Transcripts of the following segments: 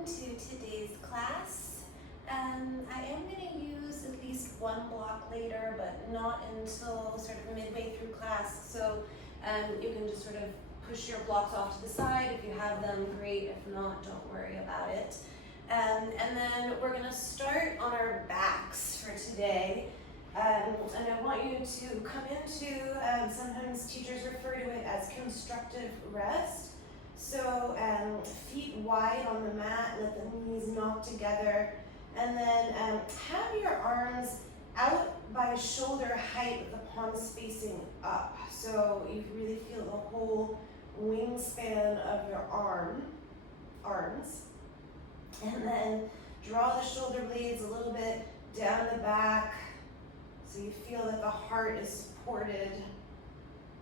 welcome to today's class. I am going to use at least one block later, but not until sort of midway through class. So you can just sort of push your blocks off to the side. If you have them, great. If not, don't worry about it. And then we're going to start on our backs for today. And I want you to come into, sometimes teachers refer to it as constructive rest. So feet wide on the mat, let the knees knock together, and then have your arms out by shoulder height with the palms facing up. So you really feel the whole wingspan of your arms. And then draw the shoulder blades a little bit down the back so you feel that the heart is supported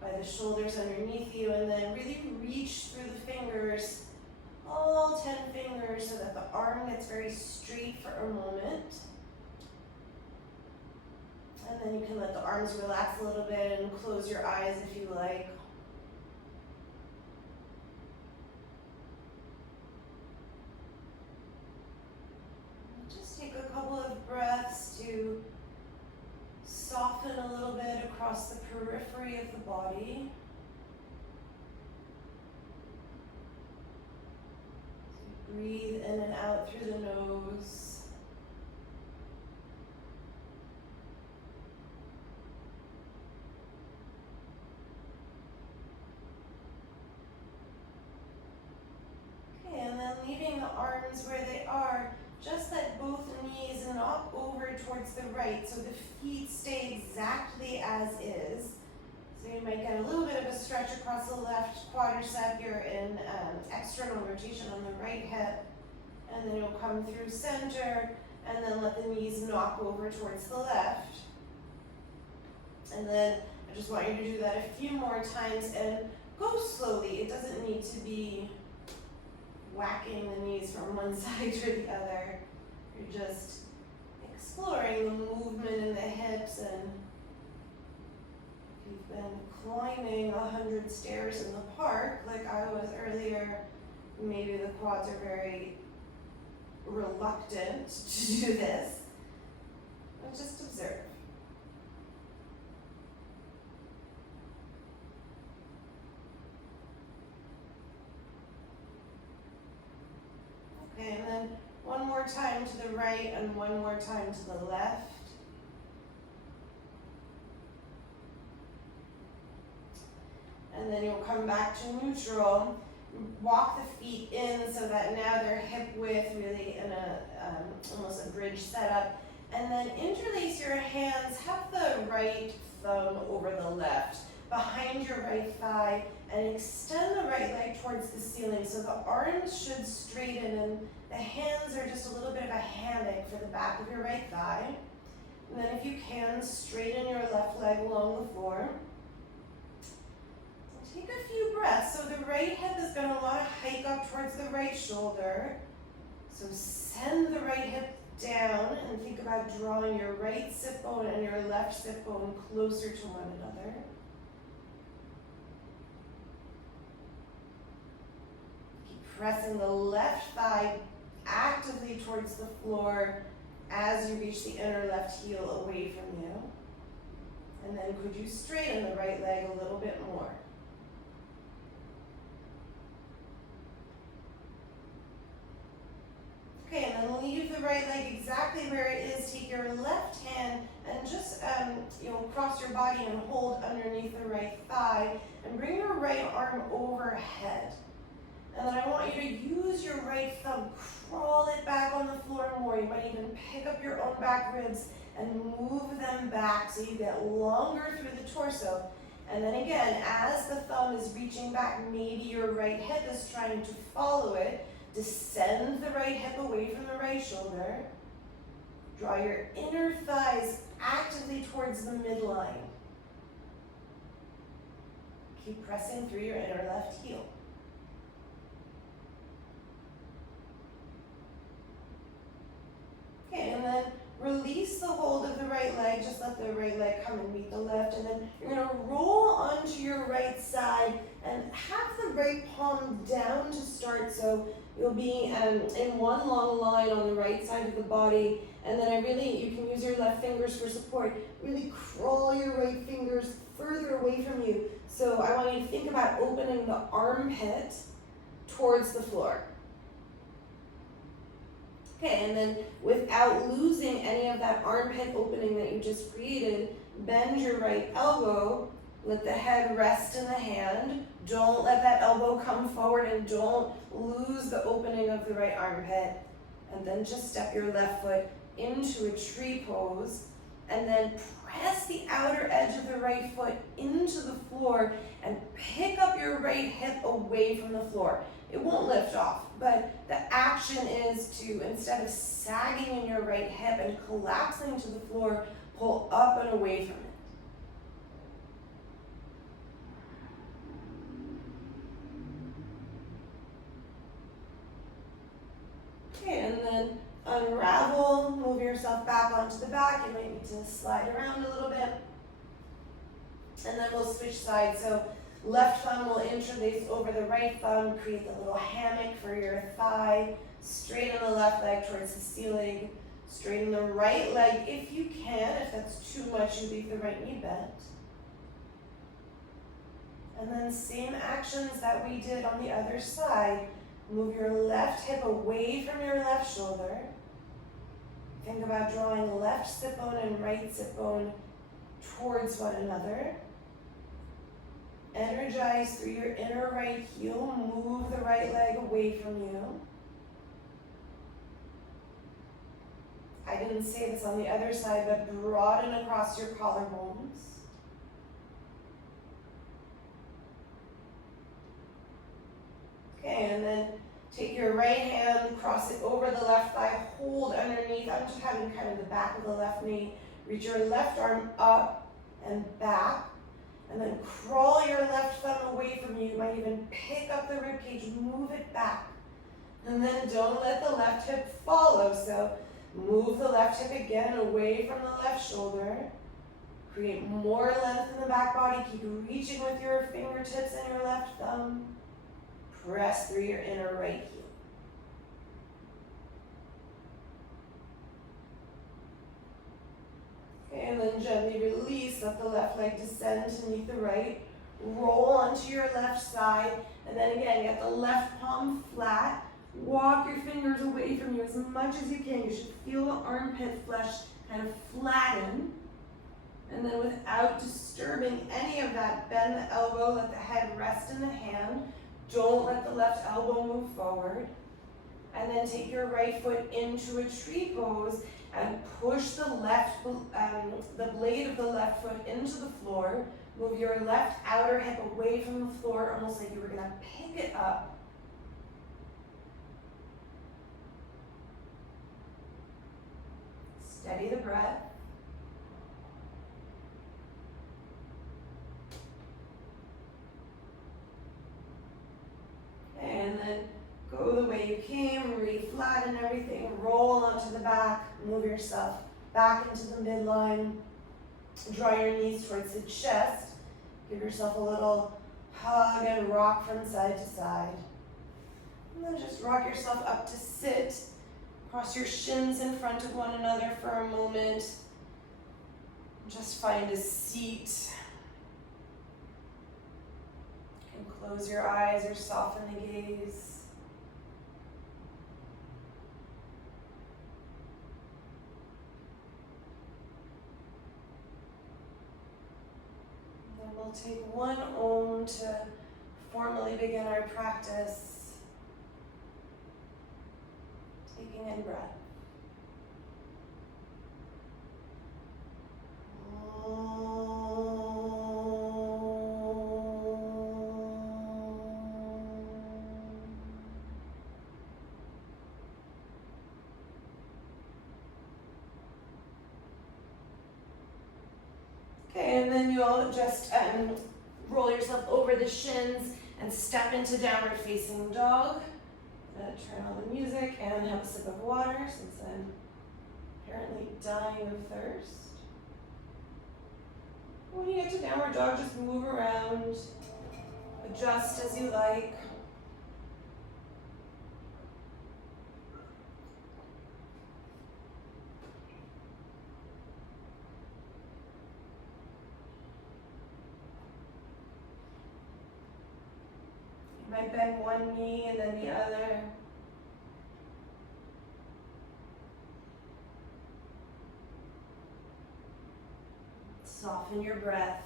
by the shoulders underneath you, and then really reach through the fingers, all 10 fingers, so that the arm gets very straight for a moment. And then you can let the arms relax a little bit and close your eyes if you like. Just take a couple of breaths to soften a little bit across the periphery of the body. So breathe in and out through the nose. Okay, and then leaving the arms where they are, just let both knees knock over towards the right, so the feet stay exactly as is. So you might get a little bit of a stretch across the left quadricep. You're in external rotation on the right hip, and then you'll come through center, and then let the knees knock over towards the left. And then I just want you to do that a few more times, and go slowly. It doesn't need to be whacking the knees from one side to the other. You're just exploring the movement in the hips, and if you've been climbing 100 stairs in the park like I was earlier, maybe the quads are very reluctant to do this. But just observe. Okay, and then one more time to the right and one more time to the left. And then you'll come back to neutral. Walk the feet in so that now they're hip width, really in a almost a bridge setup. And then interlace your hands. Have the right thumb over the left, behind your right thigh, and extend the right leg towards the ceiling. So the arms should straighten, and the hands are just a little bit of a hammock for the back of your right thigh. And then if you can, straighten your left leg along the floor. So take a few breaths. So the right hip is going to want to hike up towards the right shoulder. So send the right hip down and think about drawing your right sit bone and your left sit bone closer to one another. Pressing the left thigh actively towards the floor as you reach the inner left heel away from you. And then could you straighten the right leg a little bit more? Okay, and then leave the right leg exactly where it is. Take your left hand and just cross your body and hold underneath the right thigh, and bring your right arm overhead. And then I want you to use your right thumb, crawl it back on the floor more. You might even pick up your own back ribs and move them back so you get longer through the torso. And then again, as the thumb is reaching back, maybe your right hip is trying to follow it. Descend the right hip away from the right shoulder. Draw your inner thighs actively towards the midline. Keep pressing through your inner left heel. Okay, and then release the hold of the right leg. Just let the right leg come and meet the left. And then you're going to roll onto your right side, and have the right palm down to start, so you'll be in one long line on the right side of the body, and then you can use your left fingers for support. Really crawl your right fingers further away from you. So I want you to think about opening the armpit towards the floor. Okay, and then without losing any of that armpit opening that you just created, bend your right elbow, let the head rest in the hand. Don't let that elbow come forward, and don't lose the opening of the right armpit. And then just step your left foot into a tree pose, and then press the outer edge of the right foot into the floor and pick up your right hip away from the floor. It won't lift off, but the action is to, instead of sagging in your right hip and collapsing to the floor, pull up and away from it. Okay, and then unravel, move yourself back onto the back. You might need to slide around a little bit. And then we'll switch sides. So left thumb will interlace over the right thumb, create the little hammock for your thigh. Straighten the left leg towards the ceiling. Straighten the right leg if you can. If that's too much, you leave the right knee bent. And then same actions that we did on the other side. Move your left hip away from your left shoulder. Think about drawing left sit bone and right sit bone towards one another. Energize through your inner right heel. Move the right leg away from you. I didn't say this on the other side, but broaden across your collarbones. Okay, and then take your right hand, cross it over the left thigh, hold underneath. I'm just having kind of the back of the left knee. Reach your left arm up and back, and then crawl your left thumb away from you. You might even pick up the ribcage, move it back. And then don't let the left hip follow. So move the left hip again away from the left shoulder. Create more length in the back body. Keep reaching with your fingertips and your left thumb. Press through your inner right heel. Okay, and then gently release. Let the left leg descend to meet the right. Roll onto your left side. And then again, get the left palm flat. Walk your fingers away from you as much as you can. You should feel the armpit flesh kind of flatten. And then without disturbing any of that, bend the elbow. Let the head rest in the hand. Don't let the left elbow move forward. And then take your right foot into a tree pose and push the blade of the left foot into the floor. Move your left outer hip away from the floor, almost like you were gonna pick it up. Steady the breath. And then go the way you came, re-flatten everything, roll onto the back, move yourself back into the midline, draw your knees towards the chest, give yourself a little hug and rock from side to side. And then just rock yourself up to sit, cross your shins in front of one another for a moment, just find a seat. Close your eyes or soften the gaze. Then we'll take one Om to formally begin our practice. Taking in breath. And then you'll just roll yourself over the shins and step into downward facing dog. I'm going to turn on the music and have a sip of water since I'm apparently dying of thirst. When you get to downward dog, just move around Adjust as you like. You might bend one knee and then the other. Soften your breath.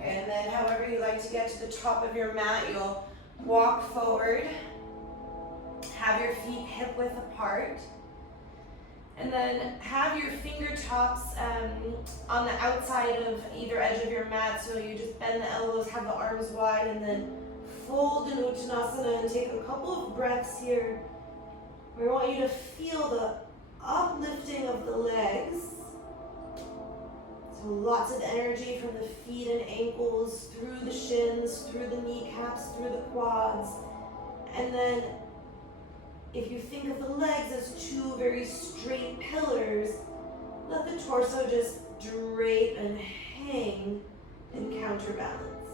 Okay, and then however you like to get to the top of your mat, you'll walk forward, have your feet hip width apart, and then have your fingertips on the outside of either edge of your mat, so you just bend the elbows, have the arms wide, and then fold in Uttanasana and take a couple of breaths here. We want you to feel the uplifting of the legs. So lots of energy from the feet and ankles, through the shins, through the kneecaps, through the quads. And then if you think of the legs as two very straight pillars, let the torso just drape and hang in counterbalance.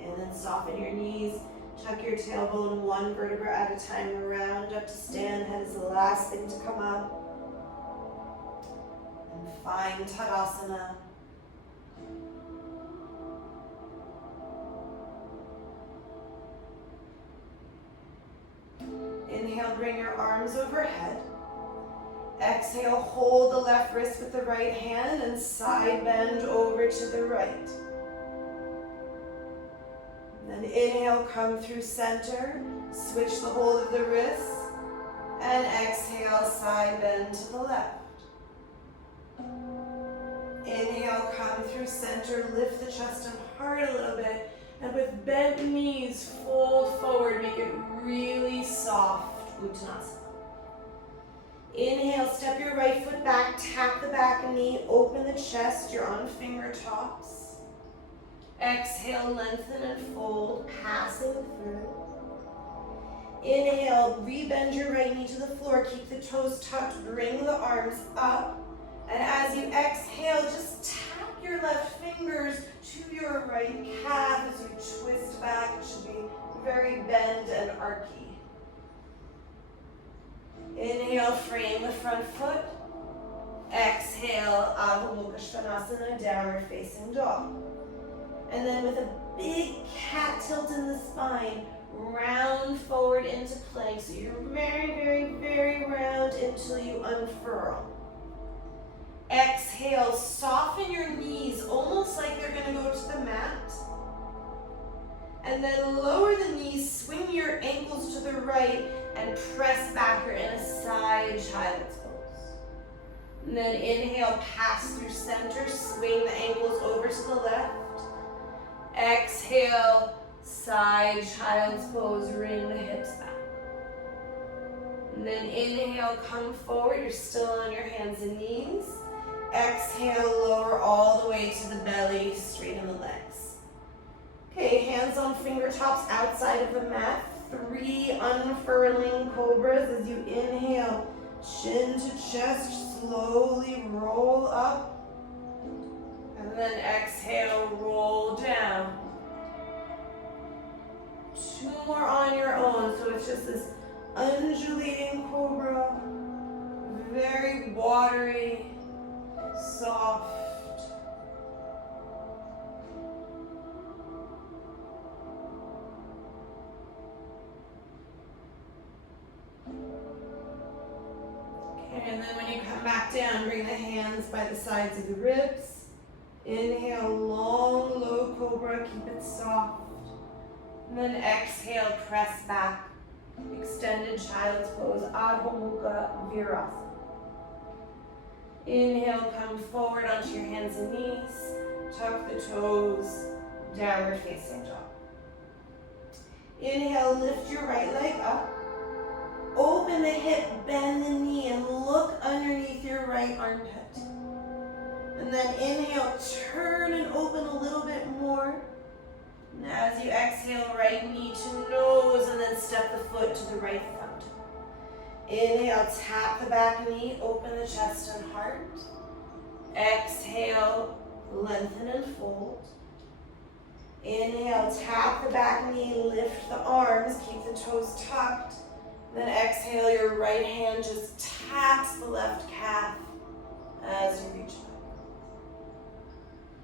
And then soften your knees. Tuck your tailbone one vertebra at a time, round up to stand. Head is the last thing to come up. And find Tadasana. Inhale, bring your arms overhead. Exhale, hold the left wrist with the right hand and side bend over to the right. Then inhale, come through center, switch the hold of the wrists, and exhale, side bend to the left. Inhale, come through center, lift the chest and heart a little bit, and with bent knees, fold forward, make it really soft, Uttanasana. Inhale, step your right foot back, tap the back knee, open the chest, you're on fingertips. Exhale, lengthen and fold, passing through. Inhale, rebend your right knee to the floor, keep the toes tucked, bring the arms up. And as you exhale, just tap your left fingers to your right calf as you twist back. It should be very bend and archy. Inhale, frame the front foot. Exhale, Adho Mukha Svanasana, downward facing dog. And then with a big cat tilt in the spine, round forward into plank. So you're very, very, very round until you unfurl. Exhale, soften your knees, almost like they're going to go to the mat. And then lower the knees, swing your ankles to the right, and press back. You're in a side child's pose. And then inhale, pass through center, swing the ankles over to the left. Exhale, side child's pose, ring the hips back. And then inhale, come forward, you're still on your hands and knees. Exhale, lower all the way to the belly, straighten the legs. Okay, hands on fingertips outside of the mat. 3 unfurling cobras as you inhale, chin to chest, slowly roll up. And then exhale, roll down. 2 more on your own, so it's just this undulating cobra, very watery, soft. Okay, and then when you come back down, bring the hands by the sides of the ribs. Inhale, long, low cobra, keep it soft. And then exhale, press back. Extended child's pose, Adho Mukha Virasana. Inhale, come forward onto your hands and knees. Tuck the toes, downward facing dog. Inhale, lift your right leg up. Open the hip, bend the knee, and look underneath your right armpit. And then inhale, turn and open a little bit more. And as you exhale, right knee to nose, and then step the foot to the right thumb toe. Inhale, tap the back knee, open the chest and heart. Exhale, lengthen and fold. Inhale, tap the back knee, lift the arms, keep the toes tucked. Then exhale, your right hand just taps the left calf as you reach back.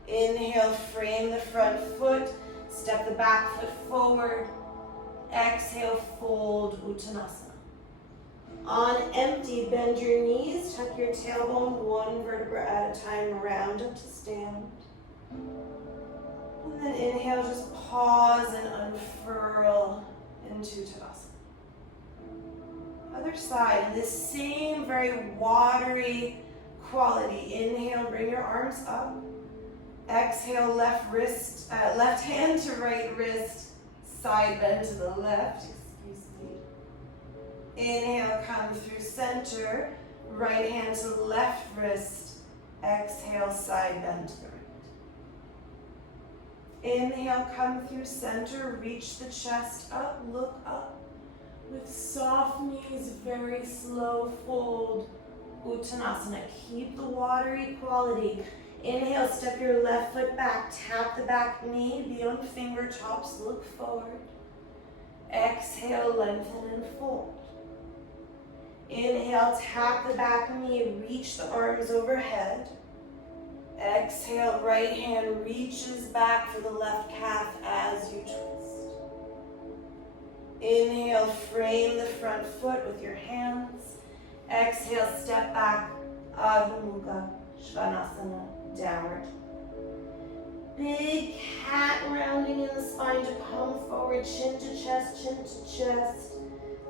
Inhale, frame the front foot, step the back foot forward. Exhale, fold, Uttanasana. On empty, bend your knees, tuck your tailbone one vertebra at a time, round up to stand. And then inhale, just pause and unfurl into Tadasana. Other side, this same very watery quality. Inhale, bring your arms up. Exhale, left hand to right wrist, side bend to the left, excuse me. Inhale, come through center, right hand to left wrist, exhale, side bend to the right. Inhale, come through center, reach the chest up, look up. With soft knees, very slow fold, Uttanasana. Keep the watery quality. Inhale, step your left foot back, tap the back knee, be on fingertips, look forward. Exhale, lengthen and fold. Inhale, tap the back knee, reach the arms overhead. Exhale, right hand reaches back for the left calf as you twist. Inhale, frame the front foot with your hands. Exhale, step back, Adho Mukha, Shavasana, downward. Big cat rounding in the spine to come forward, chin to chest, chin to chest.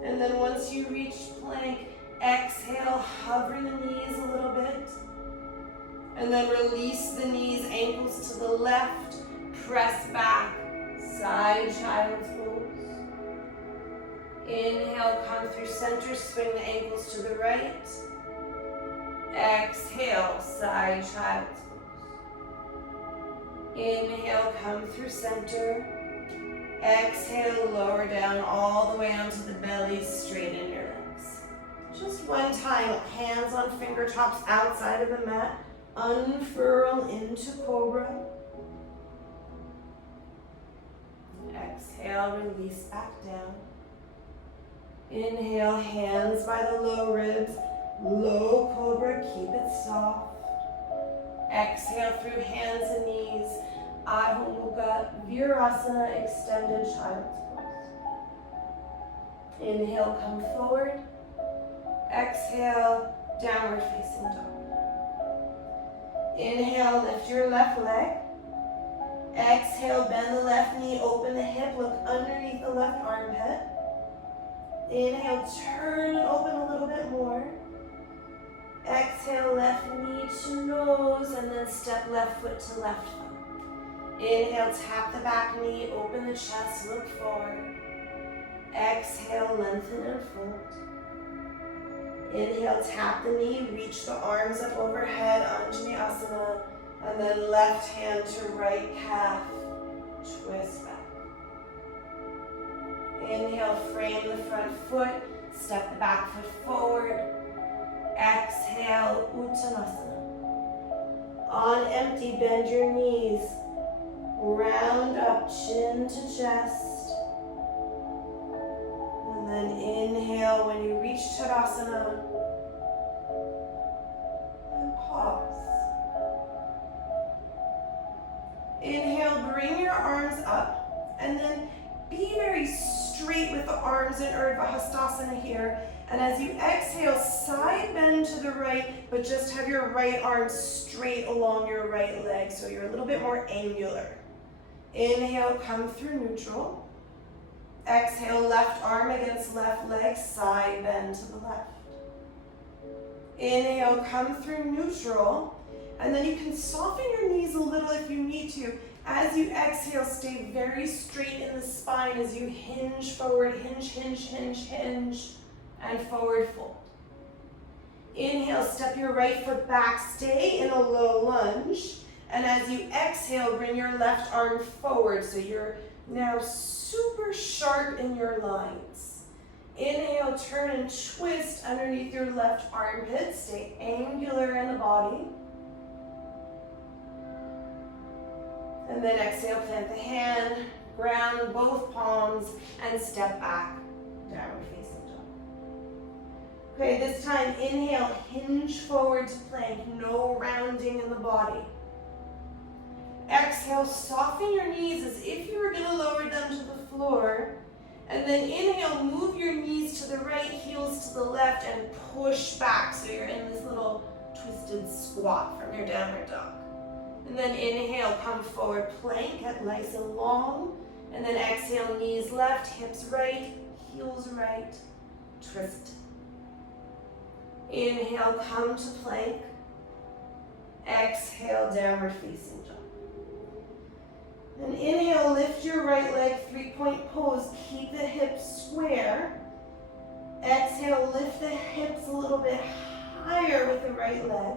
And then once you reach plank, exhale, hovering the knees a little bit. And then release the knees, ankles to the left, press back, side child's pose. Inhale, come through center, swing the ankles to the right. Exhale, side child's pose. Inhale, come through center. Exhale, lower down all the way onto the belly, straighten your legs. Just one time, hands on fingertips outside of the mat. Unfurl into cobra. Exhale, release back down. Inhale, hands by the low ribs. Low cobra, keep it soft. Exhale through hands and knees. Adho Mukha, Vadrasana, extended child's pose. Inhale, come forward. Exhale, downward facing dog. Inhale, lift your left leg. Exhale, bend the left knee, open the hip, look underneath the left armpit. Inhale, turn and open a little bit more. Exhale, left knee to nose, and then step left foot to left thumb. Inhale, tap the back knee, open the chest, look forward. Exhale, lengthen and fold. Inhale, tap the knee, reach the arms up overhead, Untitled, and then left hand to right calf, twist back. Inhale, frame the front foot, step the back foot forward. Exhale, Uttanasana. On empty, bend your knees, round up, chin to chest. And then inhale when you reach Tadasana. And pause. Inhale, bring your arms up. And then be very straight with the arms in Urdhva Hastasana here. And as you exhale, side bend to the right, but just have your right arm straight along your right leg, so you're a little bit more angular. Inhale, come through neutral. Exhale, left arm against left leg, side bend to the left. Inhale, come through neutral, and then you can soften your knees a little if you need to. As you exhale, stay very straight in the spine as you hinge forward, hinge, hinge, hinge, hinge, and forward fold. Inhale, step your right foot back, stay in a low lunge. And as you exhale, bring your left arm forward so you're now super sharp in your lines. Inhale, turn and twist underneath your left armpit. Stay angular in the body. And then exhale, plant the hand, ground both palms, and step back, downward facing dog. Okay, this time inhale, hinge forward to plank, no rounding in the body. Exhale, soften your knees as if you were going to lower them to the floor. And then inhale, move your knees to the right, heels to the left, and push back so you're in this little twisted squat from your downward dog. And then inhale, come forward, plank, get nice and long. And then exhale, knees left, hips right, heels right, twist. Inhale, come to plank. Exhale, downward facing dog. And inhale, lift your right leg, 3-point pose. Keep the hips square. Exhale, lift the hips a little bit higher with the right leg.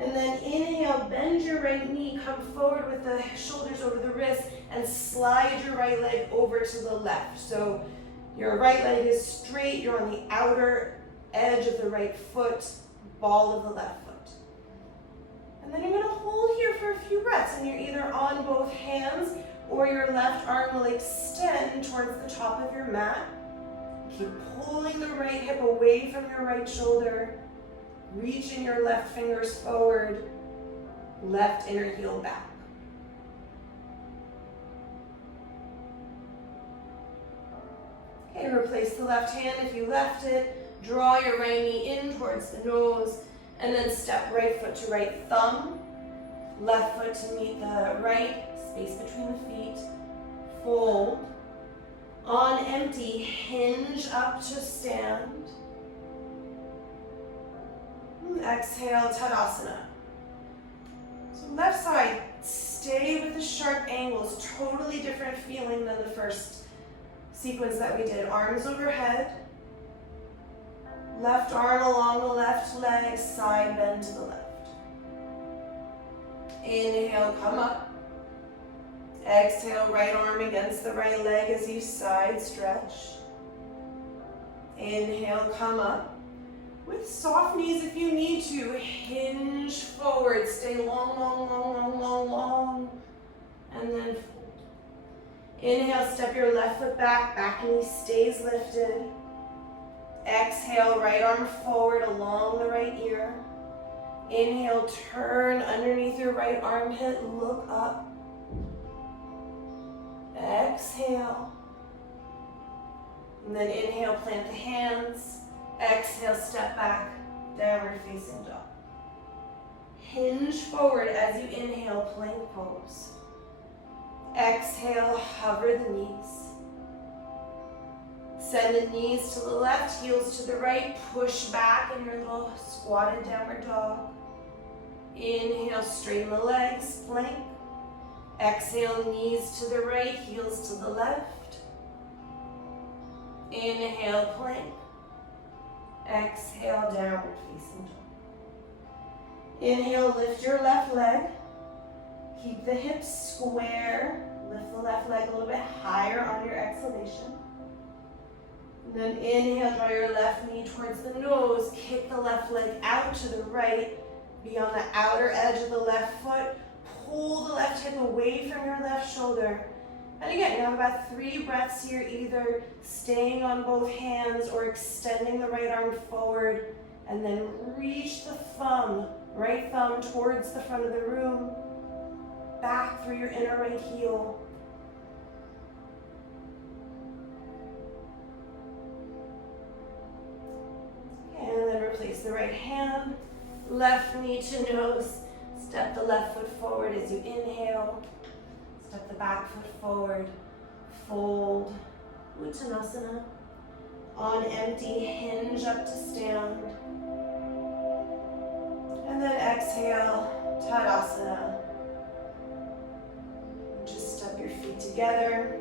And then inhale, bend your right knee, come forward with the shoulders over the wrist, and slide your right leg over to the left. So your right leg is straight, you're on the outer edge of the right foot, ball of the left foot. And then you're going to hold here for a few breaths, and you're either on both hands or your left arm will extend towards the top of your mat. Keep pulling the right hip away from your right shoulder. Reaching your left fingers forward, left inner heel back. Okay, replace the left hand if you left it. Draw your right knee in towards the nose, and then step right foot to right thumb. Left foot to meet the right, space between the feet. Fold. On empty, hinge up to stand. Exhale, Tadasana. So left side, stay with the sharp angles, totally different feeling than the first sequence that we did. Arms overhead, left arm along the left leg, side bend to the left. Inhale, come up. Exhale, right arm against the right leg as you side stretch. Inhale, come up. With soft knees if you need to, hinge forward, stay long, long, long, long, long, long, and then fold. Inhale, step your left foot back, back knee stays lifted. Exhale, right arm forward along the right ear. Inhale, turn underneath your right armpit, look up. Exhale. And then inhale, plant the hands. Exhale, step back, downward facing dog. Hinge forward as you inhale, plank pose. Exhale, hover the knees. Send the knees to the left, heels to the right, push back in your little squatted downward dog. Inhale, straighten the legs, plank. Exhale, knees to the right, heels to the left. Inhale, plank. Exhale, downward facing dog. Inhale, lift your left leg. Keep the hips square. Lift the left leg a little bit higher on your exhalation. And then inhale, draw your left knee towards the nose. Kick the left leg out to the right. Be on the outer edge of the left foot. Pull the left hip away from your left shoulder. And again, you have about 3 breaths here, either staying on both hands or extending the right arm forward, and then reach the thumb, right thumb towards the front of the room, back through your inner right heel. And then replace the right hand, left knee to nose, step the left foot forward as you inhale. Step the back foot forward, fold, Uttanasana. On empty, hinge up to stand. And then exhale, Tadasana. Just step your feet together.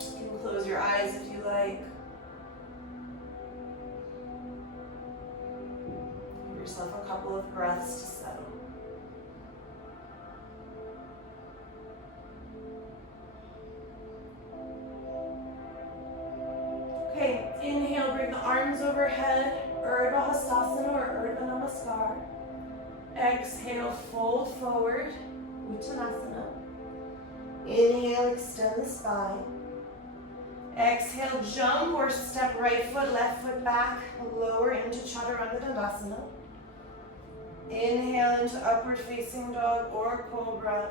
You can close your eyes if you like. breaths to settle. Okay, inhale, bring the arms overhead, Urdhva Hastasana or Urdhva Namaskar. Exhale, fold forward, Uttanasana. Inhale, extend the spine. Exhale, jump or step right foot, left foot back, lower into Chaturanga Tadasana. Inhale into upward facing dog or cobra.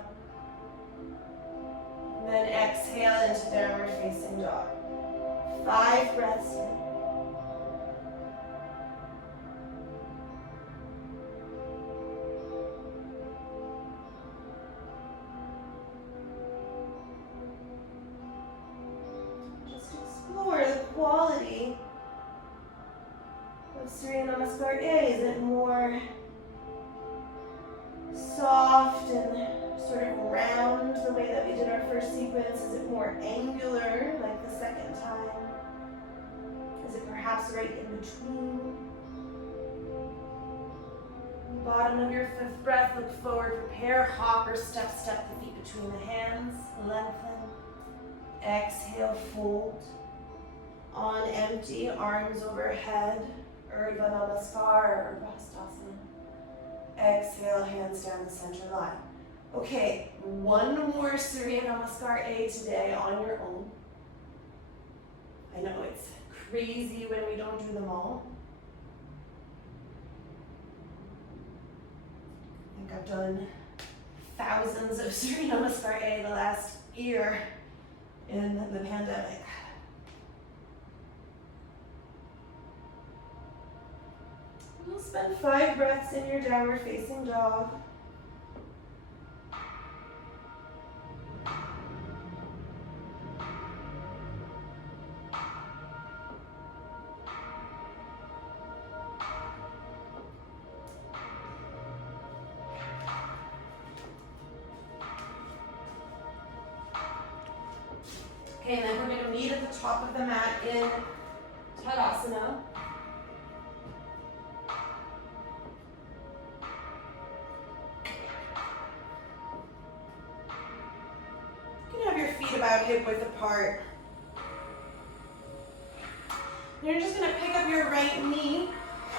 And then exhale into downward facing dog. 5 breaths in. Just explore the quality of Surya Namaskar A. Is it more soft and sort of round the way that we did our first sequence? Is it more angular like the second time? Is it perhaps right in between? Bottom of your 5th breath, look forward, prepare, hop or step the feet between the hands, lengthen. Exhale, fold. On empty, arms overhead, Urdhva Namaskar or Urdhva Hastasana. Exhale, hands down the center line. Okay, one more Surya Namaskar A today on your own. I know it's crazy when we don't do them all. I think I've done thousands of Surya Namaskar A the last year in the pandemic. You'll spend 5 breaths in your downward facing dog. Okay, and then we're going to meet at the top of the mat in Tadasana. You can have your feet about hip width apart. You're just going to pick up your right knee,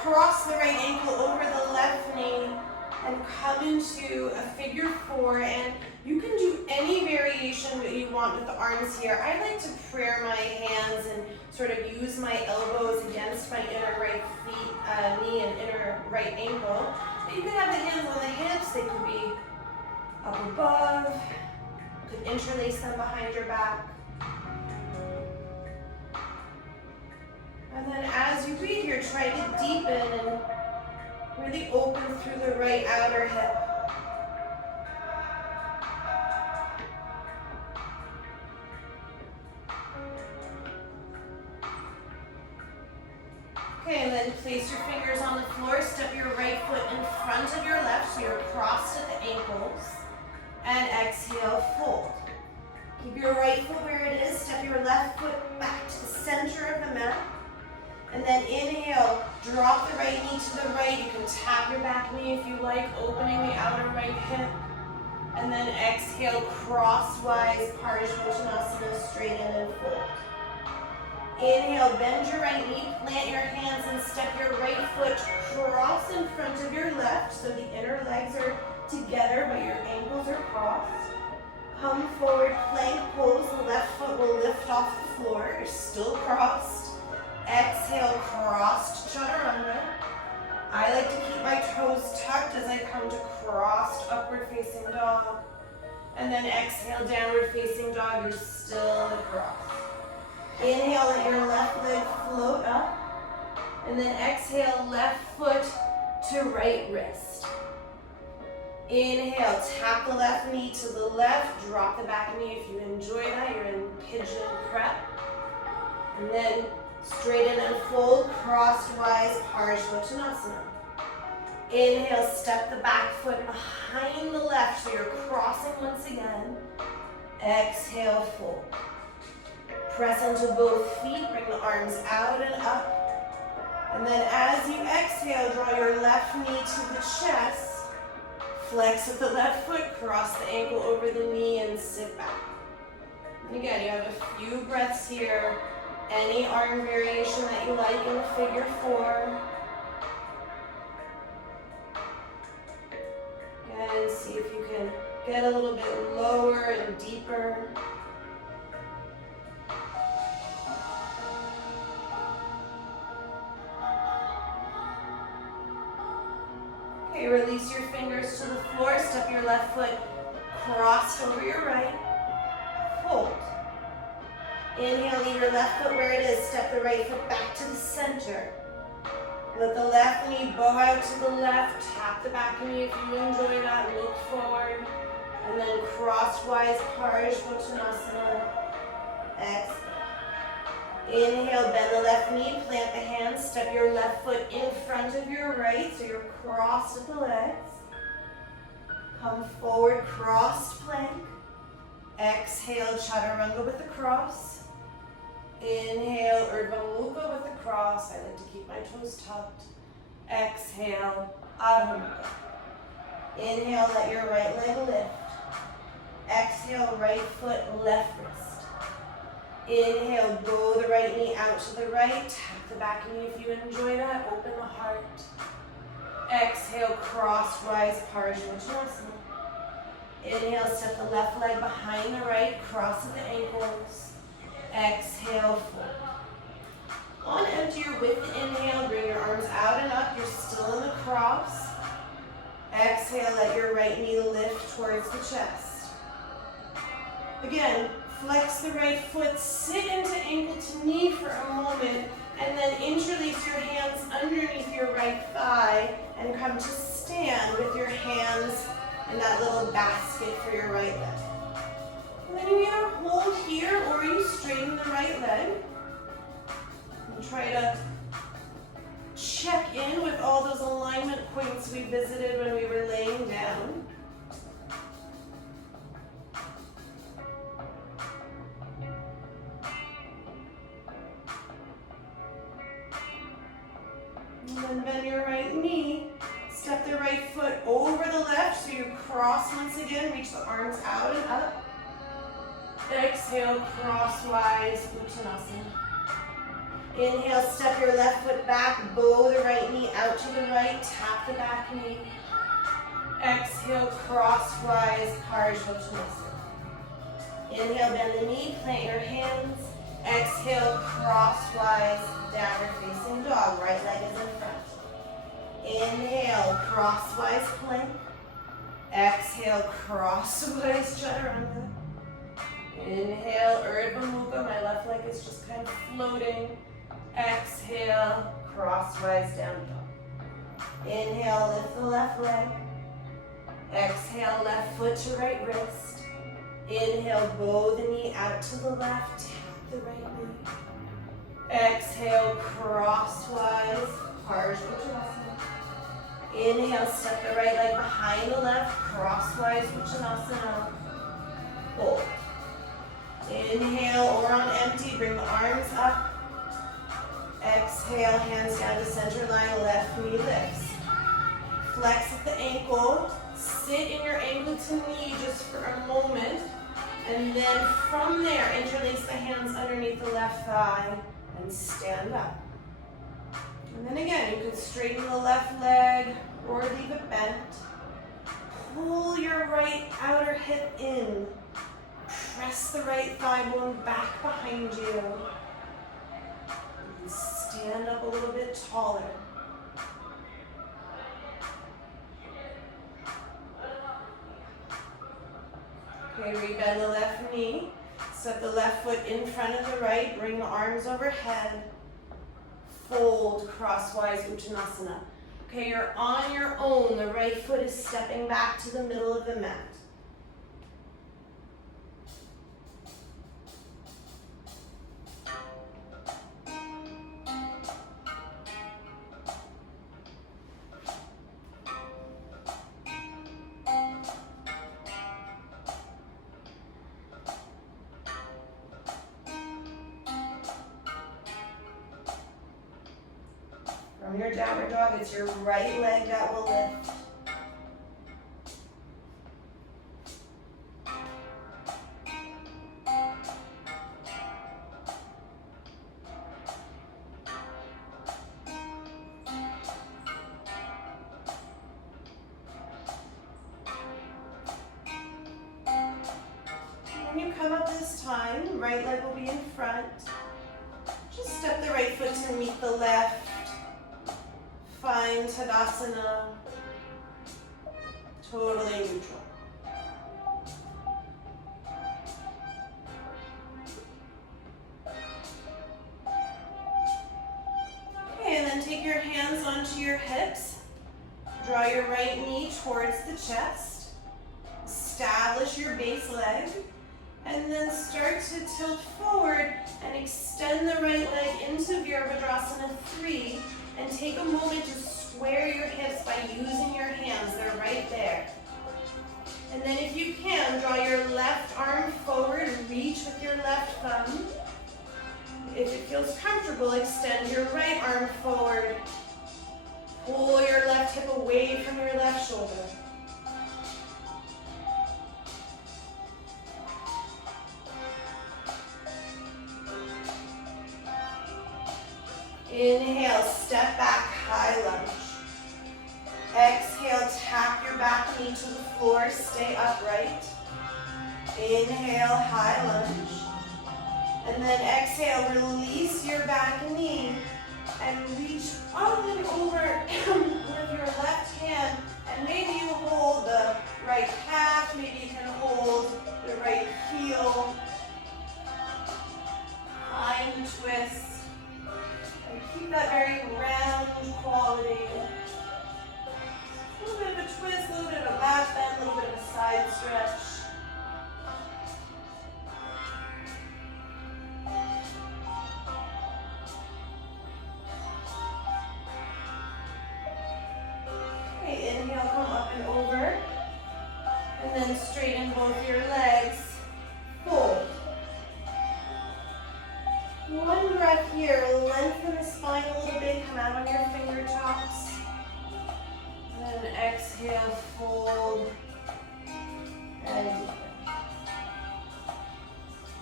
cross the right ankle over the left knee, and come into a figure 4, and you can do any variation that you want with the arms here. I like to prayer my hands and sort of use my elbows against my inner right knee and inner right ankle. But you could have the hands on the hips, they could be up above, you could interlace them behind your back. And then as you breathe here, try to deepen and really open through the right outer hip. Okay, and then place your fingers on the floor, step your right foot in front of your left, so you're crossed at the ankles, and exhale, fold. Keep your right foot where it is, step your left foot back to the center of the mat, and then inhale, drop the right knee to the right. You can tap your back knee if you like, opening the outer right hip, and then exhale, crosswise, Parishvottanasana, straighten and fold. Inhale, bend your right knee, plant your hands and step your right foot cross in front of your left so the inner legs are together but your ankles are crossed. Come forward, plank pose, the left foot will lift off the floor, you're still crossed. Exhale, crossed chaturanga. I like to keep my toes tucked as I come to crossed upward facing dog. And then exhale, downward facing dog, you're still across. Inhale, let your left leg float up. And then exhale, left foot to right wrist. Inhale, tap the left knee to the left, drop the back knee if you enjoy that, you're in pigeon prep. And then straighten and fold, crosswise, Parishvottanasana. Inhale, step the back foot behind the left, so you're crossing once again. Exhale, fold. Press into both feet, bring the arms out and up. And then as you exhale, draw your left knee to the chest. Flex with the left foot, cross the ankle over the knee and sit back. And again, you have a few breaths here. Any arm variation that you like in the figure four. And see if you can get a little bit lower and deeper. Okay, release your fingers to the floor. Step your left foot crossed over your right. Hold. Inhale, leave your left foot where it is. Step the right foot back to the center. Let the left knee bow out to the left. Tap the back knee if you enjoy that. Look forward. And then crosswise Uttanasana. Exhale. Inhale, bend the left knee, plant the hands. Step your left foot in front of your right, so you're crossed at the legs. Come forward, crossed plank. Exhale, Chaturanga with the cross. Inhale, Urdhva Mukha with the cross. I like to keep my toes tucked. Exhale, Adho Mukha. Inhale, let your right leg lift. Exhale, right foot, left wrist. Inhale, bow the right knee out to the right. Tap the back knee if you enjoy that. Open the heart. Exhale, crosswise Uttanasana. Inhale, step the left leg behind the right, cross at the ankles. Exhale, fold. On empty, you're with the inhale, bring your arms out and up. You're still in the cross. Exhale, let your right knee lift towards the chest. Again, flex the right foot, sit into ankle to knee for a moment, and then interlace your hands underneath your right thigh and come to stand with your hands in that little basket for your right leg. And then you either hold here or you straighten the right leg. And try to check in with all those alignment points we visited when we were laying down. And then bend your right knee. Step the right foot over the left, so you cross once again. Reach the arms out and up. Exhale, crosswise Uttanasana. Inhale, step your left foot back, bow the right knee out to the right, tap the back knee. Exhale, crosswise Uttanasana. Inhale, bend the knee, plant your hands. Exhale, crosswise downward facing dog. Right leg is in front. Inhale, crosswise plank. Exhale, crosswise Chaturanga. Inhale, Urdhva Mukha. My left leg is just kind of floating. Exhale, crosswise down dog. Inhale, lift the left leg. Exhale, left foot to right wrist. Inhale, bow the knee out to the left. Tap the right knee. Exhale, crosswise Uttanasana. Inhale, step the right leg behind the left, crosswise Uttanasana. Hold. Inhale, or on empty, bring the arms up. Exhale, hands down to center line, left knee lifts. Flex at the ankle, sit in your ankle to knee just for a moment, and then from there, interlace the hands underneath the left thigh and stand up. And then again, you can straighten the left leg or leave it bent. Pull your right outer hip in. Press the right thigh bone back behind you. And stand up a little bit taller. Okay, rebend the left knee. Step the left foot in front of the right. Bring the arms overhead. Fold crosswise Uttanasana. Okay, you're on your own. The right foot is stepping back to the middle of the mat. From your downward dog, it's your right leg that will lift. When you come up this time, right leg will be in front. Just step the right foot to meet the left. Find Tadasana. Totally neutral. Okay, and then take your hands onto your hips. Draw your right knee towards the chest. Establish your base leg. And then start to tilt forward and extend the right leg into Vadrasana 3. And take a moment to square your hips by using your hands. They're right there. And then if you can, draw your left arm forward, reach with your left thumb. If it feels comfortable, extend your right arm forward. Pull your left hip away from your left shoulder. Inhale, step back, high lunge. Exhale, tap your back knee to the floor, stay upright. Inhale, high lunge. And then exhale, release your back knee and reach up and over with your left hand. And maybe you hold the right calf, maybe you can hold the right heel. Find twist. And keep that very round quality. A little bit of a twist, a little bit of a back bend, a little bit of a side stretch. Okay, inhale, come up and over. And then straighten both your legs. Fold. One breath here, lengthen the spine a little bit, come out on your fingertips. Then exhale, fold, and deepen.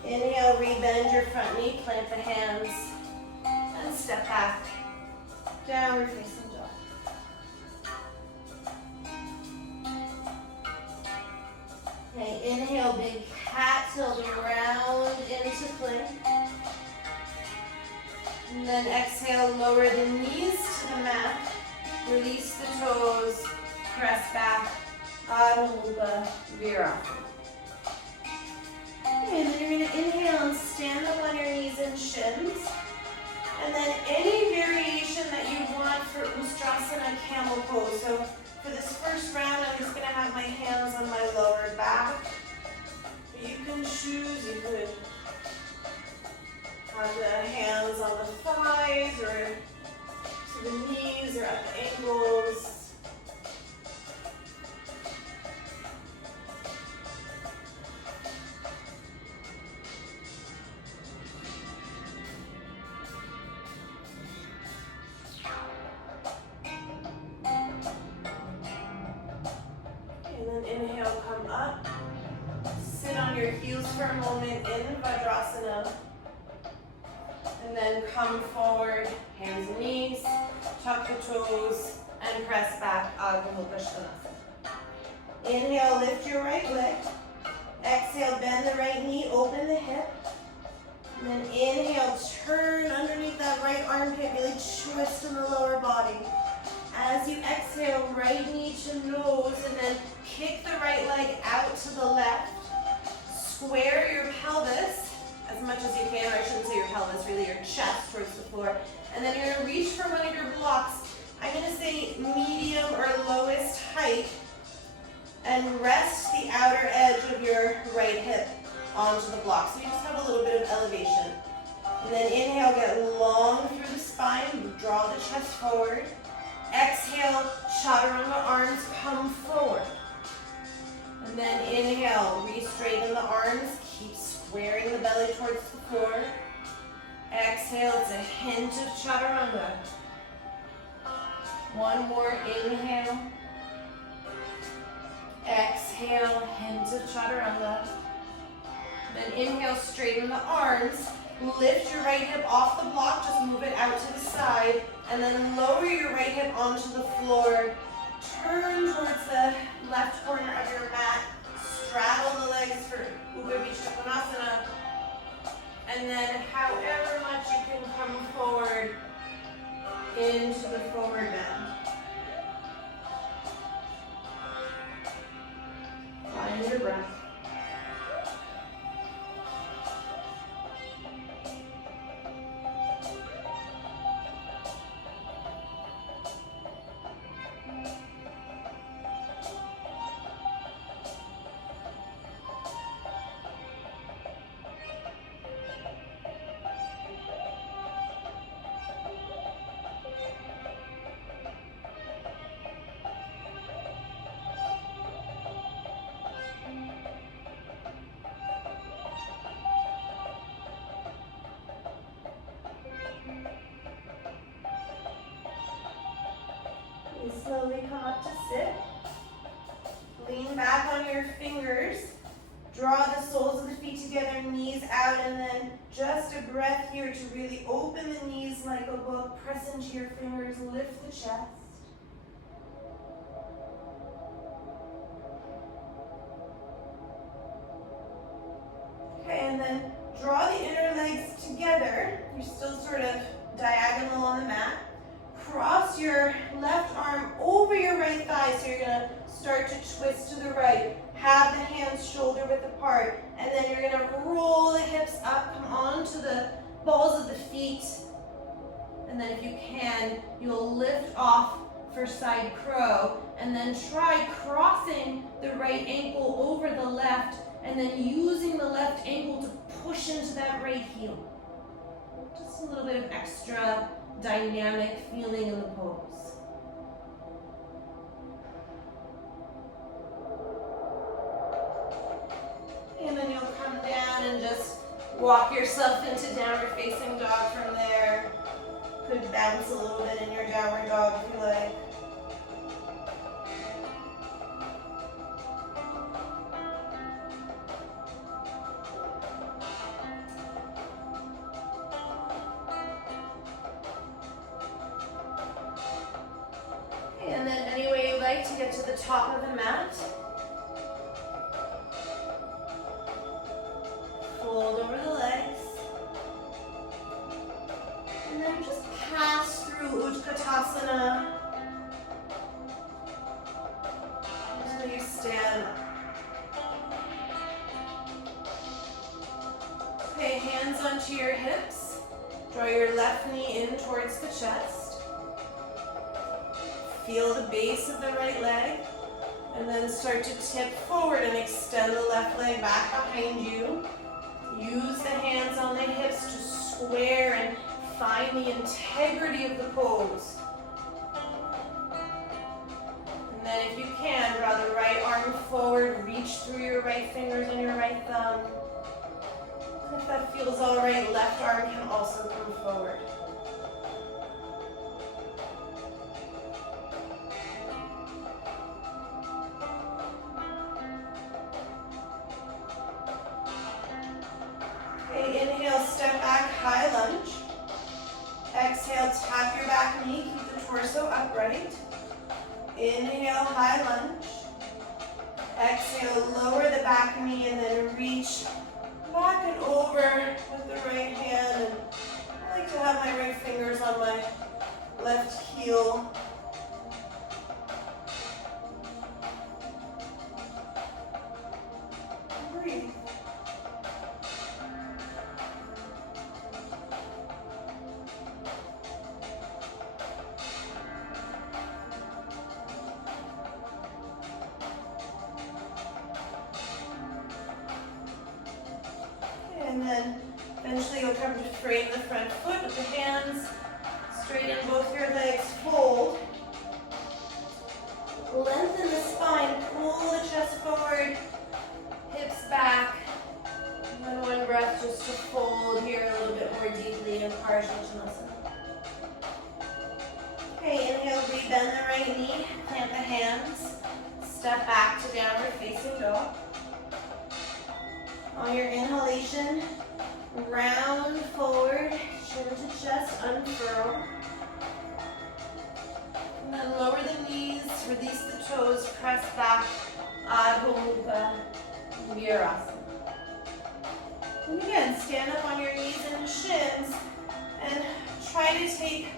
Inhale, rebend your front knee, plant the hands, and step back. Downward facing dog. Okay, inhale, big cat, tilt around into plank. And then exhale, lower the knees to the mat. Release the toes, press back, Adho Mukha Virasana. Okay, and then you're going to inhale and stand up on your knees and shins. And then any variation that you want for Uttanasana, Camel Pose. So for this first round, I'm just going to have my hands on my lower back. But you can choose, you could have the hands on the thighs or to the knees or at the ankles. And then inhale, come up. Sit on your heels for a moment in Vadrasana. And then come forward, hands and knees, tuck the toes, and press back, Adho Mukha Virasana. Inhale, lift your right leg. Exhale, bend the right knee, open the hip. And then inhale, turn underneath that right armpit, really twist in the lower body. As you exhale, right knee to nose, and then kick the right leg out to the left. Square your pelvis as much as you can, or I shouldn't say your pelvis, really your chest towards the floor. And then you're going to reach for one of your blocks. I'm going to say medium or lowest height, and rest the outer edge of your right hip onto the block. So you just have a little bit of elevation. And then inhale, get long through the spine, draw the chest forward. Exhale, chaturanga arms come forward. And then inhale, re-straighten the arms, keep squaring the belly towards the floor. Exhale, it's a hint of chaturanga. One more inhale. Exhale, hint of chaturanga. Then inhale, straighten the arms. Lift your right hip off the block, just move it out to the side. And then lower your right hip onto the floor. Turn towards the left corner of your mat. Straddle the legs for Uttanasana. And then however much you can come forward into the forward bend. Find your breath. Slowly come up to sit. Lean back on your fingers. Draw the soles of the feet together, knees out, and then just a breath here to really open the knees like a book. Press into your fingers, lift the chest. Okay, and then draw the inner legs together. You're still sort of diagonal on the mat. Cross your left arm over your right thigh, so you're going to start to twist to the right. Have the hands shoulder width apart, and then you're going to roll the hips up, come onto the balls of the feet, and then if you can, you'll lift off for side crow, and then try crossing the right ankle over the left, and then using the left ankle to push into that right heel. Just a little bit of extra dynamic feeling in the pose. And then you'll come down and just walk yourself into downward facing dog from there. Could bounce a little bit in your downward dog if you like. And then any way you like to get to the top of the mat. Fold over the legs. And then just pass through Uttanasana until you stand up. Okay, hands onto your hips. Draw your left knee in towards the chest. Feel the base of the right leg, and then start to tip forward and extend the left leg back behind you. Use the hands on the hips to square and find the integrity of the pose. And then if you can, draw the right arm forward, reach through your right fingers and your right thumb. And if that feels all right, left arm can also come forward. Inhale, step back, high lunge. Exhale, tap your back knee, keep the torso upright. Inhale, high lunge. Exhale, lower the back knee and then reach back and over with the right hand. And I like to have my right fingers on my left heel. Breathe. And then eventually you'll come to straighten the front foot with the hands. Straighten both your legs, fold. Lengthen the spine, pull the chest forward, hips back. And then one breath just to fold here a little bit more deeply in Uttanasana. Okay, inhale, reach Slowly bend the right knee, plant the hands, step back to downward facing dog. On your inhalation, round forward, chin to chest, unfurl. And then lower the knees, release the toes, press back, Adho Mukha Virasana. And again, stand up on your knees and shins and try to take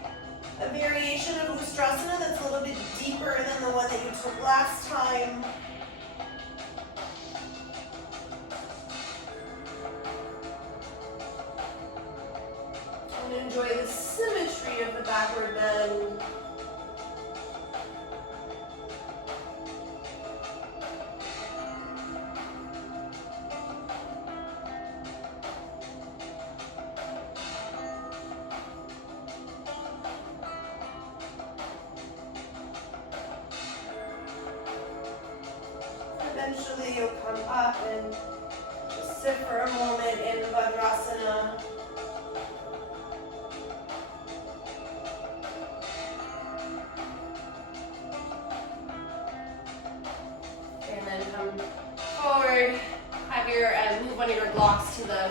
a variation of Ustrasana that's a little bit deeper than the one that you took last time. And enjoy the symmetry of the backward bend. Eventually you'll come up and just sit for a moment in Vadrasana. And then come forward, have your, move one of your blocks to the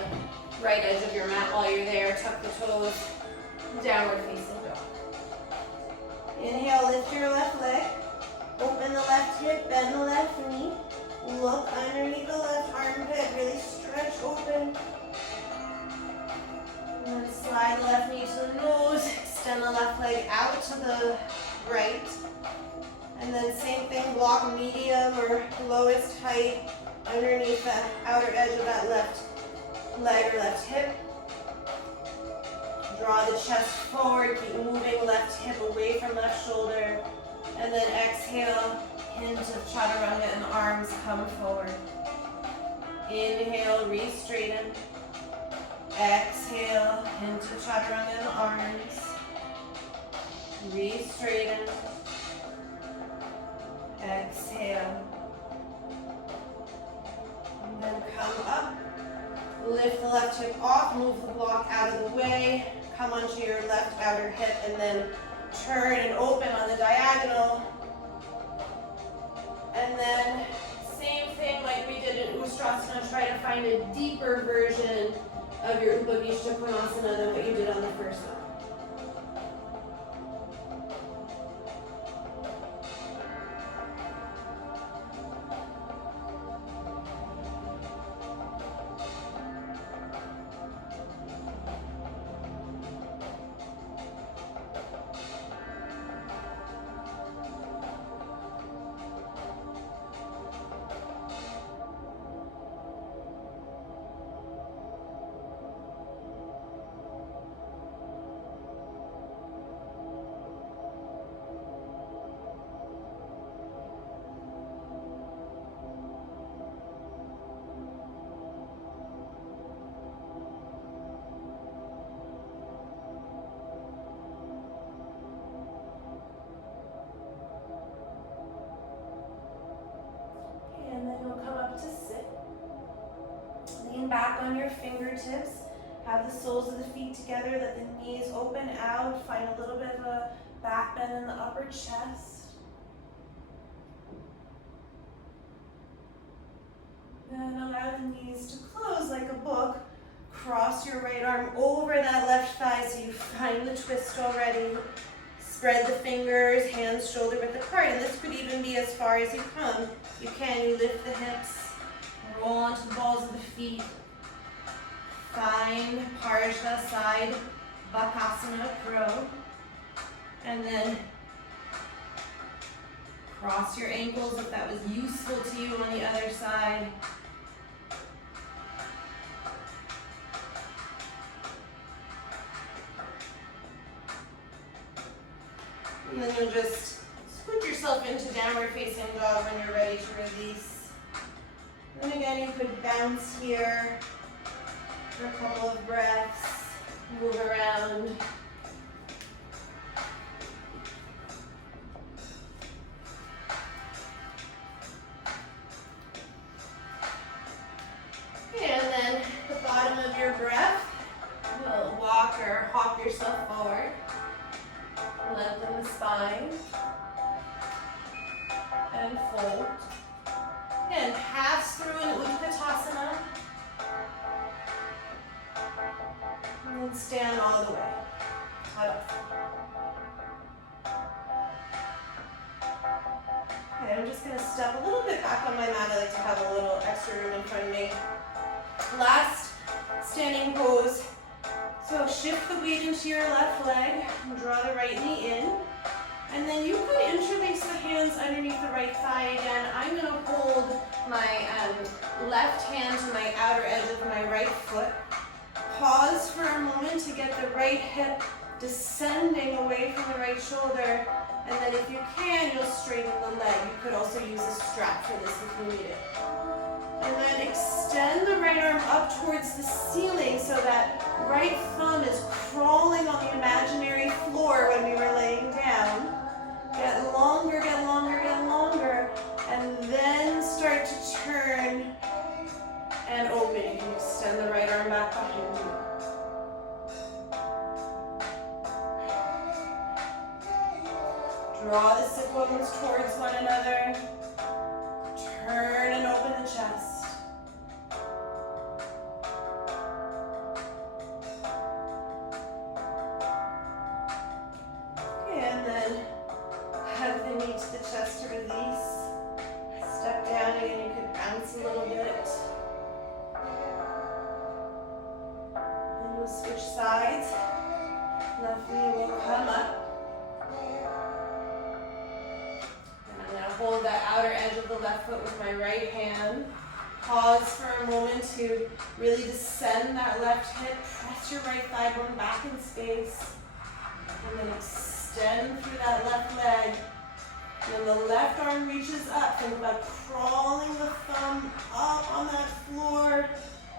right edge of your mat while you're there. Tuck the toes, downward facing dog. Inhale, lift your left leg. Open the left hip, bend the left knee. Look underneath the left armpit, really stretch open. And then slide the left knee to the nose, extend the left leg out to the right. And then same thing, block medium or lowest height underneath the outer edge of that left leg or left hip. Draw the chest forward, keep moving left hip away from left shoulder. And then exhale, hint of chaturanga and arms come forward. Inhale, re-straighten. Exhale, hint of chaturanga and arms. Re-straighten. Exhale. And then come up. Lift the left hip off, move the block out of the way. Come onto your left outer hip and then turn and open on the diagonal. And then same thing like we did in Ustrasana, try to find a deeper version of your Upavishta Konasana than what you did on the first one. Back on your fingertips, have the soles of the feet together, let the knees open out, find a little bit of a back bend in the upper chest. Then allow the knees to close like a book. Cross your right arm over that left thigh so you find the twist already. Spread the fingers, hands shoulder width apart, and this could even be as far as you come. You can, you lift the hips, roll onto the balls of the feet. Find Parashva side, Bakasana, crow. And then cross your ankles if that was useful to you on the other side. And then you'll just put yourself into downward facing dog when you're ready to release. And again, you could bounce here for a couple of breaths, move around. And then the bottom of your breath, you'll walk or hop yourself forward. lengthen the spine. And fold. Again, pass through an Uttanasana. And then stand all the way. Tadasana. Okay, I'm just going to step a little bit back on my mat. I like to have a little extra room in front of me. Last standing pose. So shift the weight into your left leg and draw the right knee in. And then you could interlace the hands underneath the right thigh again. I'm going to hold my left hand to my outer edge of my right foot. Pause for a moment to get the right hip descending away from the right shoulder. And then if you can, you'll straighten the leg. You could also use a strap for this if you need it. And then extend the right arm up towards the ceiling so that right thumb is crawling on the imaginary floor when we were laying down. Get longer, get longer, get longer. And then start to turn and open. You can extend the right arm back behind you. Draw the sit bones towards one another. Turn and open the chest. Okay, and then hug the knee to the chest to release. Step down again, you could bounce a little bit. And we'll switch sides. Left knee will come up. Hold that outer edge of the left foot with my right hand. Pause for a moment to really descend that left hip. Press your right thigh bone back in space. And then extend through that left leg. And then the left arm reaches up. Think about crawling the thumb up on that floor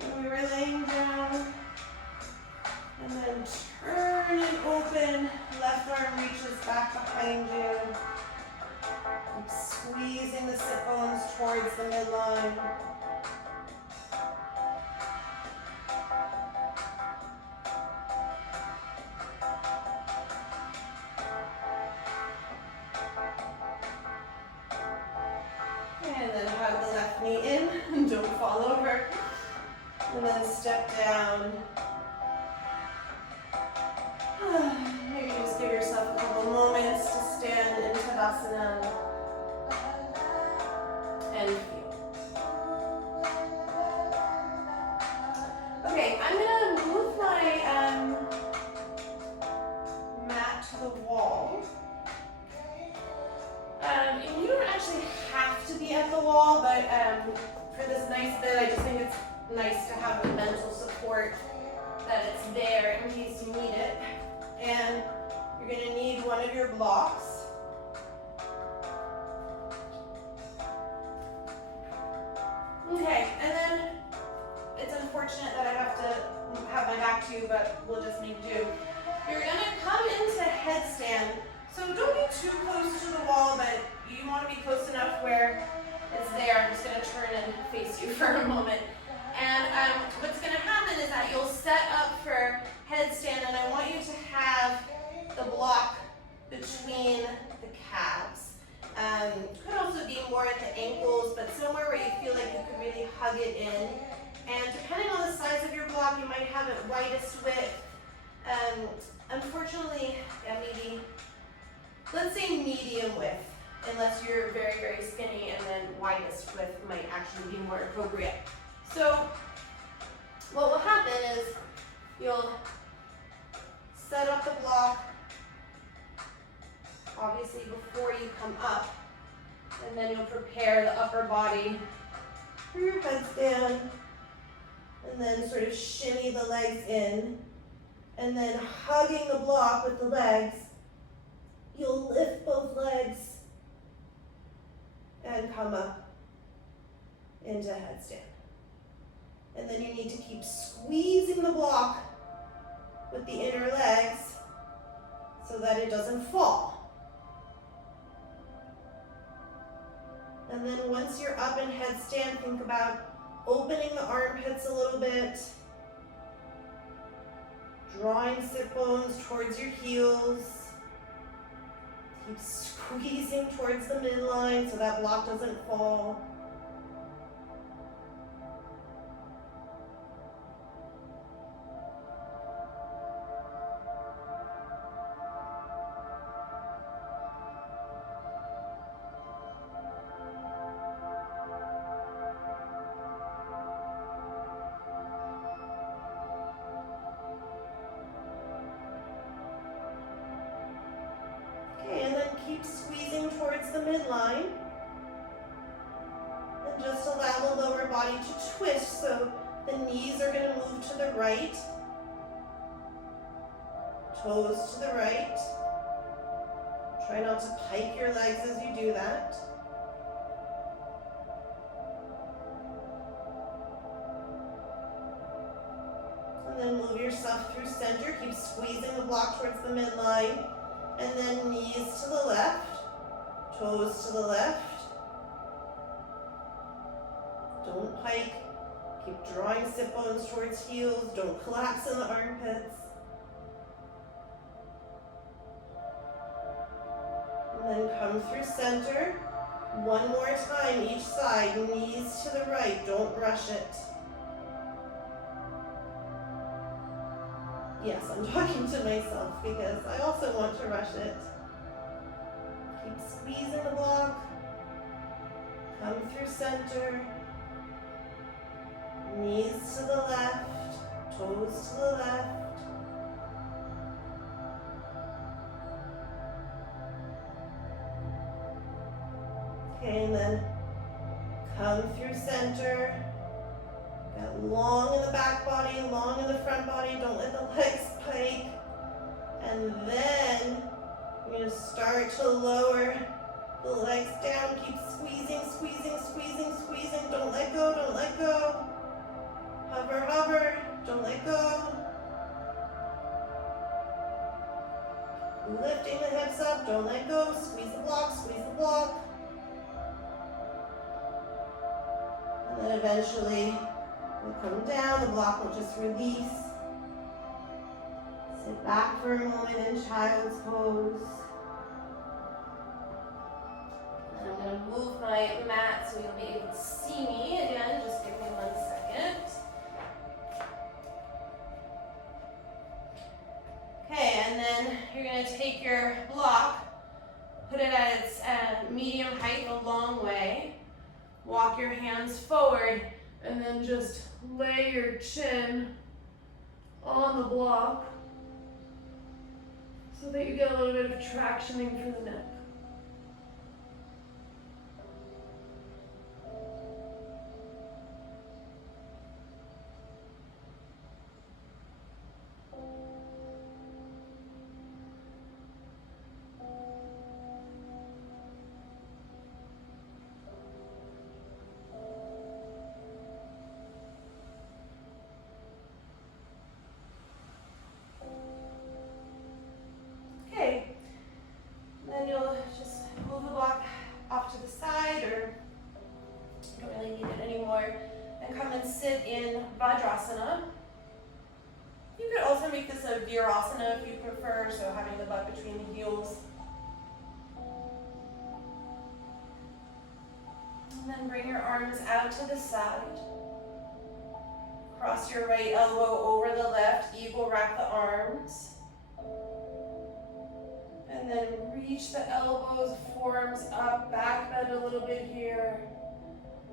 when we were laying down. And then turn and open. Left arm reaches back behind you. Keep squeezing the sit bones towards the midline. And then hug the left knee in and don't fall over. And then step down. Maybe just give yourself a couple moments to stand in Tadasana. And feel. Okay, I'm going to move my mat to the wall. And you don't actually have to be at the wall, but for this nice bit, I just think it's nice to have the mental support that it's there in case you need it. And you're going to need one of your blocks. Okay, and then it's unfortunate that I have to have my back to you, but we'll just make do. You're going to come into headstand. So don't be too close to the wall, but you want to be close enough where it's there. I'm just going to turn and face you for a moment. And what's going to happen is that you'll set up for headstand, and I want you to have the block between the calves. Could also be more at the ankles, but somewhere where you feel like you could really hug it in. And depending on the size of your block, you might have it widest width. Unfortunately, maybe, let's say medium width, unless you're very, very skinny, and then widest width might actually be more appropriate. So what will happen is you'll set up the block, obviously before you come up, and then you'll prepare the upper body for your headstand, and then sort of shimmy the legs in, and then hugging the block with the legs, you'll lift both legs and come up into headstand. And then you need to keep squeezing the block with the inner legs so that it doesn't fall. And then once you're up in headstand, think about opening the armpits a little bit, drawing sit bones towards your heels, Keep squeezing towards the midline so that block doesn't fall. Keep squeezing towards the midline. And just allow the lower body to twist, so the knees are going to move to the right. Toes to the right. Try not to pike your legs as you do that. And then move yourself through center. Keep squeezing the block towards the midline. And then knees to the left, toes to the left. Don't pike. Keep drawing sit bones towards heels. Don't collapse in the armpits. And then come through center. One more time each side, knees to the right. Don't rush it. Yes, I'm talking to myself because I also want to rush it. Keep squeezing the block. Come through center. Knees to the left, toes to the left. Okay, and then come through center. Long in the back body, long in the front body. Don't let the legs pike. And then you're going to start to lower the legs down. Keep squeezing, squeezing, squeezing, squeezing. Don't let go, don't let go. Hover, hover. Don't let go. Lifting the hips up. Don't let go. Squeeze the block, squeeze the block. And then eventually we'll come down, the block will just release. Sit back for a moment in child's pose. And I'm going to move my mat so you'll be able to see me again. Just give me 1 second. Okay, and then you're going to take your block, put it at its medium height the long way. Walk your hands forward. And then just lay your chin on the block so that you get a little bit of tractioning through the neck. Sit in Vadrasana. You could also make this a Vadrasana if you prefer, so having the butt between the heels. And then bring your arms out to the side. Cross your right elbow over the left, eagle wrap the arms. And then reach the elbows, forearms up, back bend a little bit here.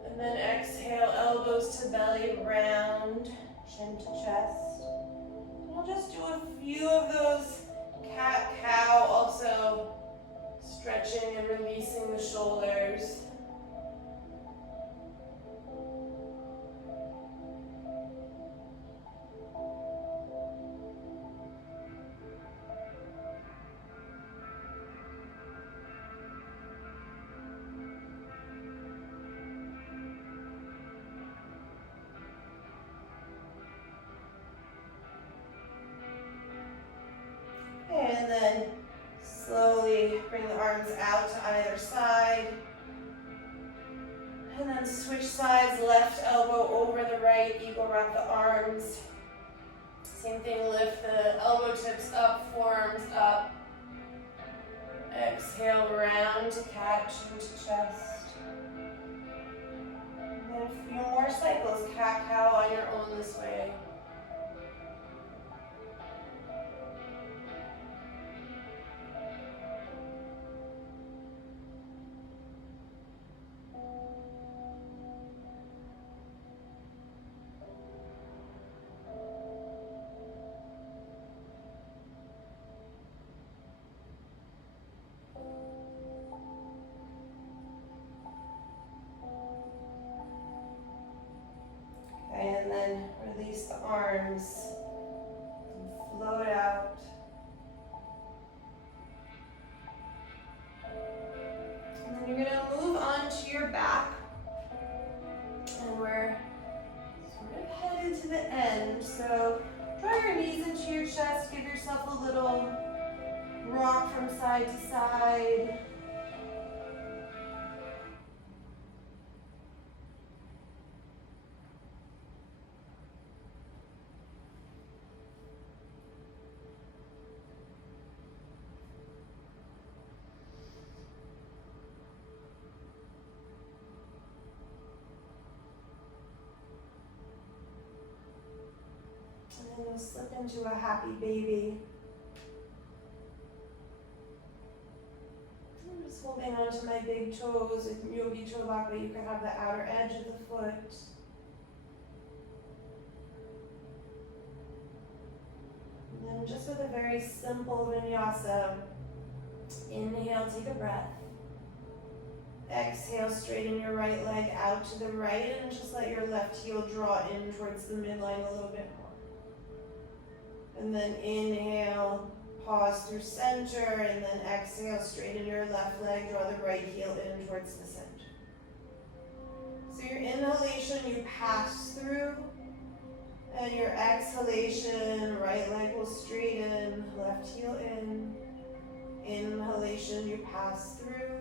And then exhale, elbows to belly, round, chin to chest. And we'll just do a few of those cat-cow, also stretching and releasing the shoulders. And then slowly bring the arms out to either side. And then switch sides, left elbow over the right, eagle wrap the arms. Same thing, lift the elbow tips up, forearms up. Exhale, round to cat, chin to chest. And then a few more cycles, cat-cow on your own this way. And then release the arms and float out. And then you're going to move on to your back. And we're sort of headed to the end. So draw your knees into your chest. Give yourself a little rock from side to side. And then you'll slip into a happy baby. I'm just holding onto my big toes. In Yogi Cholaka, you can have the outer edge of the foot. And then just with a very simple vinyasa, inhale, take a breath. Exhale, straighten your right leg out to the right and just let your left heel draw in towards the midline a little bit more. And then inhale, pause through center, and then exhale, straighten your left leg, draw the right heel in towards the center. So your inhalation, you pass through, and your exhalation, right leg will straighten, left heel in. Inhalation, you pass through.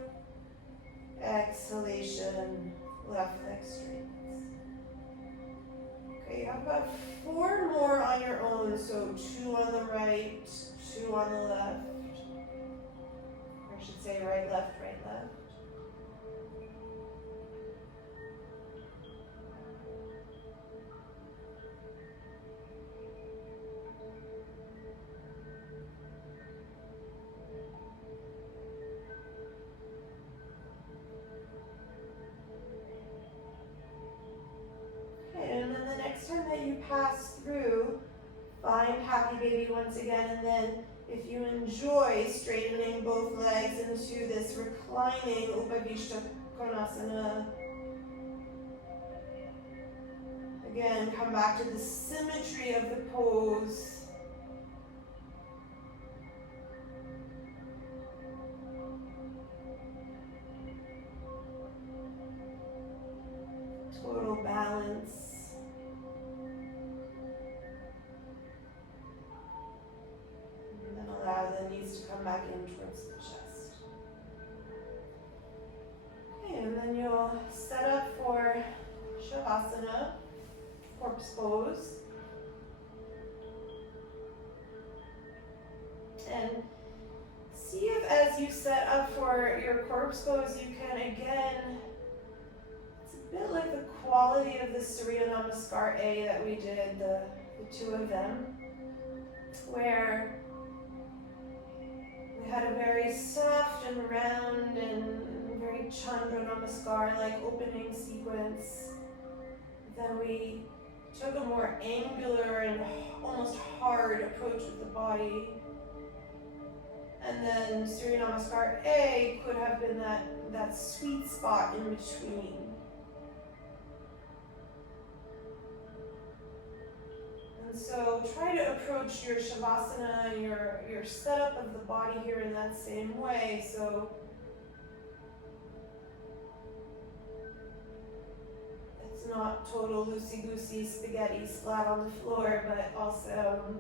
Exhalation, left leg straightens. Okay, you have about 4 more on your own, so 2 on the right, 2 on the left. Or I should say right, left, right, left. Next time that you pass through, find happy baby once again, and then if you enjoy straightening both legs into this reclining Upavishta Konasana, again, come back to the symmetry of the pose. Total balance. Allow the knees to come back in towards the chest. Okay, and then you'll set up for Shavasana, corpse pose. And see if as you set up for your corpse pose, you can again, it's a bit like the quality of the Surya Namaskar A that we did, the 2 of them, where we had a very soft and round and very Chandra Namaskar-like opening sequence. Then we took a more angular and almost hard approach with the body. And then Surya Namaskar A could have been that sweet spot in between. So try to approach your Shavasana, your setup of the body here in that same way. So it's not total loosey-goosey spaghetti splat on the floor, but also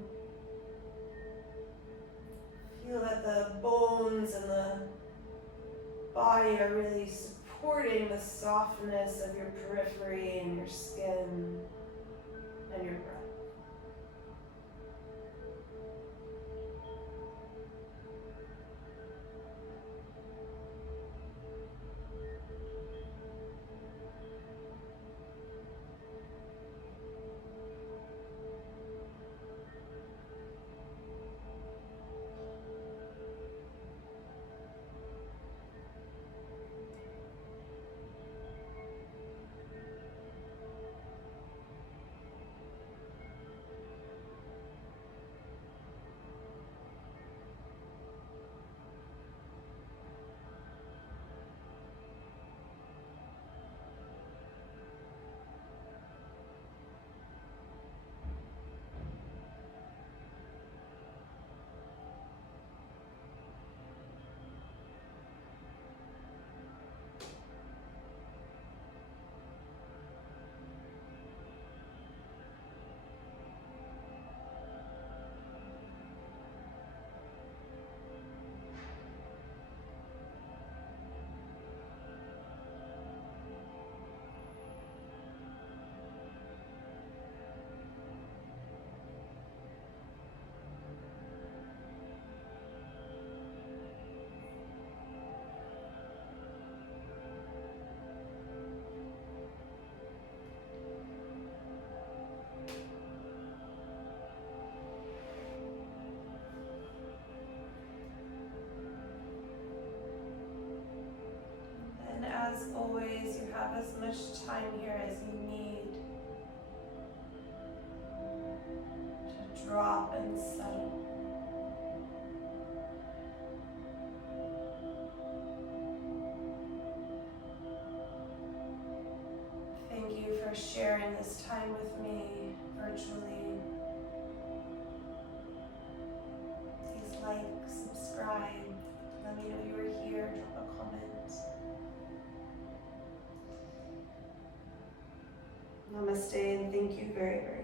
feel that the bones and the body are really supporting the softness of your periphery and your skin and your breath. have as much time here as you need to drop and settle. Thank you for sharing this time with me virtually. Please like, subscribe, let me know you were here, drop a comment. Namaste, and thank you very, very